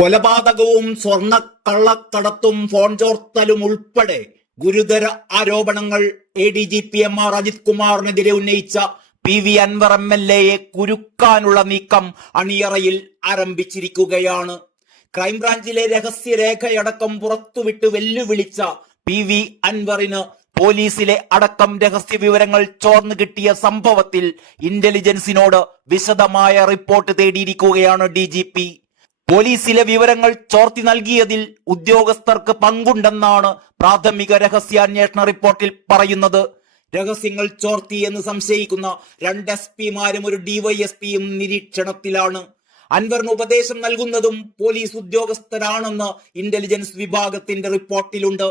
കൊലപാതകവും സ്വർണ്ണ കള്ളക്കടത്തും ഫോൺ ചോർത്തലും ഉൾപ്പെടെ ഗുരുതര ആരോപണങ്ങൾ ADGP MR അജിത് കുമാറിനെതിരെ ഉന്നയിച്ച PV അൻവർ MLA കുരുക്കാനുള്ള നീക്കം അണിയറയിൽ ആരംഭിച്ചിരിക്കുകയാണ്. ക്രൈംബ്രാഞ്ചിലെ രഹസ്യരേഖയടക്കം പുറത്തുവിട്ട് വെല്ലുവിളിച്ച PV അൻവറിന് പോലീസിലെ അടക്കം രഹസ്യ വിവരങ്ങൾ ചോർന്നു കിട്ടിയ സംഭവത്തിൽ ഇന്റലിജൻസിനോട് വിശദമായ റിപ്പോർട്ട് തേടിയിരിക്കുകയാണ് DGP. പോലീസിലെ വിവരങ്ങൾ ചോർത്തി നൽകിയതിൽ ഉദ്യോഗസ്ഥർക്ക് പങ്കുണ്ടെന്നാണ് പ്രാഥമിക രഹസ്യാന്വേഷണ റിപ്പോർട്ടിൽ പറയുന്നത്. രഹസ്യങ്ങൾ ചോർത്തി എന്ന് സംശയിക്കുന്ന 2 SP-മാരും ഒരു DYSP-യും നിരീക്ഷണത്തിലാണ്. അൻവറിന് ഉപദേശം നൽകുന്നതും പോലീസ് ഉദ്യോഗസ്ഥരാണെന്ന് ഇന്റലിജൻസ് വിഭാഗത്തിന്റെ റിപ്പോർട്ടിലുണ്ട്.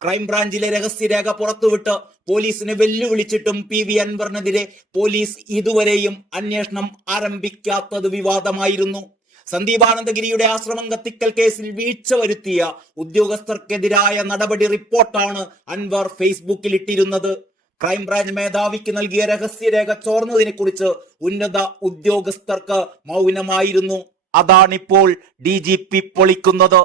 ക്രൈംബ്രാഞ്ചിലെ രഹസ്യരേഖ പുറത്തുവിട്ട് പോലീസിനെ വെല്ലുവിളിച്ചിട്ടും PV അൻവറിനെതിരെ പോലീസ് ഇതുവരെയും അന്വേഷണം ആരംഭിക്കാത്തത് വിവാദമായിരുന്നു. സന്ദീപാനന്ദഗിരിയുടെ ആശ്രമം കത്തിക്കൽ കേസിൽ വീഴ്ച വരുത്തിയ ഉദ്യോഗസ്ഥർക്കെതിരായ നടപടി റിപ്പോർട്ടാണ് അൻവർ ഫേസ്ബുക്കിൽ ഇട്ടിരുന്നത്. ക്രൈംബ്രാഞ്ച് മേധാവിക്ക് നൽകിയ രഹസ്യരേഖ ചോർന്നതിനെ കുറിച്ച് ഉന്നത ഉദ്യോഗസ്ഥർക്ക് മൗനമായിരുന്നു. അതാണിപ്പോൾ DGP പൊളിക്കുന്നത്.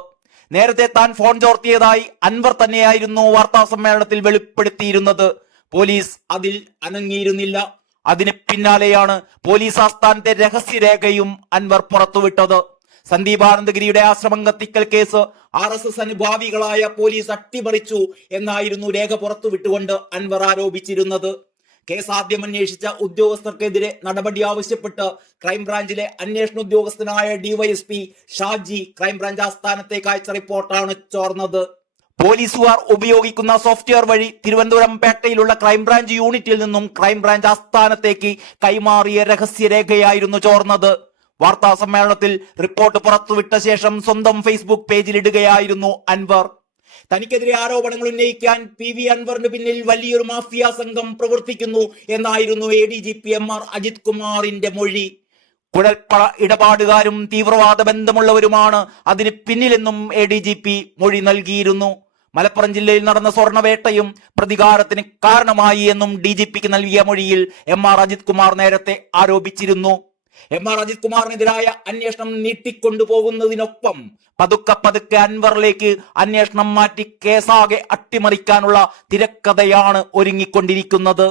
നേരത്തെ താൻ ഫോൺ ചോർത്തിയതായി അൻവർ തന്നെയായിരുന്നു വാർത്താ സമ്മേളനത്തിൽ വെളിപ്പെടുത്തിയിരുന്നത്. പോലീസ് അതിൽ അനങ്ങിയിരുന്നില്ല. അതിന് പിന്നാലെയാണ് പോലീസ് ആസ്ഥാനത്തെ രഹസ്യരേഖയും അൻവർ പുറത്തുവിട്ടത്. സന്ദീപാനന്ദഗിരിയുടെ ആശ്രമം കത്തിക്കൽ കേസ് RSS അനുഭാവികളായ പോലീസ് അട്ടിമറിച്ചു എന്നായിരുന്നു രേഖ പുറത്തുവിട്ടുകൊണ്ട് അൻവർ ആരോപിച്ചിരുന്നത്. കേസ് ആദ്യം അന്വേഷിച്ച ഉദ്യോഗസ്ഥർക്കെതിരെ നടപടി ആവശ്യപ്പെട്ട് ക്രൈംബ്രാഞ്ചിലെ അന്വേഷണ ഉദ്യോഗസ്ഥനായ DYSP ഷാജി ക്രൈംബ്രാഞ്ച് ആസ്ഥാനത്തേക്ക് അയച്ച റിപ്പോർട്ടാണ് ചോർന്നത്. പോലീസുകാർ ഉപയോഗിക്കുന്ന സോഫ്റ്റ്വെയർ വഴി തിരുവനന്തപുരം പേട്ടയിലുള്ള ക്രൈംബ്രാഞ്ച് യൂണിറ്റിൽ നിന്നും ക്രൈംബ്രാഞ്ച് ആസ്ഥാനത്തേക്ക് കൈമാറിയ രഹസ്യരേഖയായിരുന്നു ചോർന്നത്. വാർത്താ സമ്മേളനത്തിൽ റിപ്പോർട്ട് പുറത്തുവിട്ട ശേഷം സ്വന്തം ഫേസ്ബുക്ക് പേജിൽ ഇടുകയായിരുന്നു അൻവർ. തനിക്കെതിരെ ആരോപണങ്ങൾ ഉന്നയിക്കാൻ PV അൻവറിന് പിന്നിൽ വലിയൊരു മാഫിയ സംഘം പ്രവർത്തിക്കുന്നു എന്നായിരുന്നു ADGP MR അജിത് കുമാറിന്റെ മൊഴി. കുഴൽപ്പണ ഇടപാടുകാരും തീവ്രവാദ ബന്ധമുള്ളവരുമാണ് അതിന് പിന്നിലെന്നും ADGP മൊഴി നൽകിയിരുന്നു. മലപ്പുറം ജില്ലയിൽ നടന്ന സ്വർണവേട്ടയും പ്രതികാരത്തിന് കാരണമായി എന്നും DGPക്ക് നൽകിയ മൊഴിയിൽ MR അജിത് കുമാർ നേരത്തെ ആരോപിച്ചിരുന്നു. MR അജിത് കുമാറിനെതിരായ അന്വേഷണം നീട്ടിക്കൊണ്ടുപോകുന്നതിനൊപ്പം പതുക്കെ അൻവറിലേക്ക് അന്വേഷണം മാറ്റി കേസാകെ അട്ടിമറിക്കാനുള്ള തിരക്കഥയാണ് ഒരുങ്ങിക്കൊണ്ടിരിക്കുന്നത്.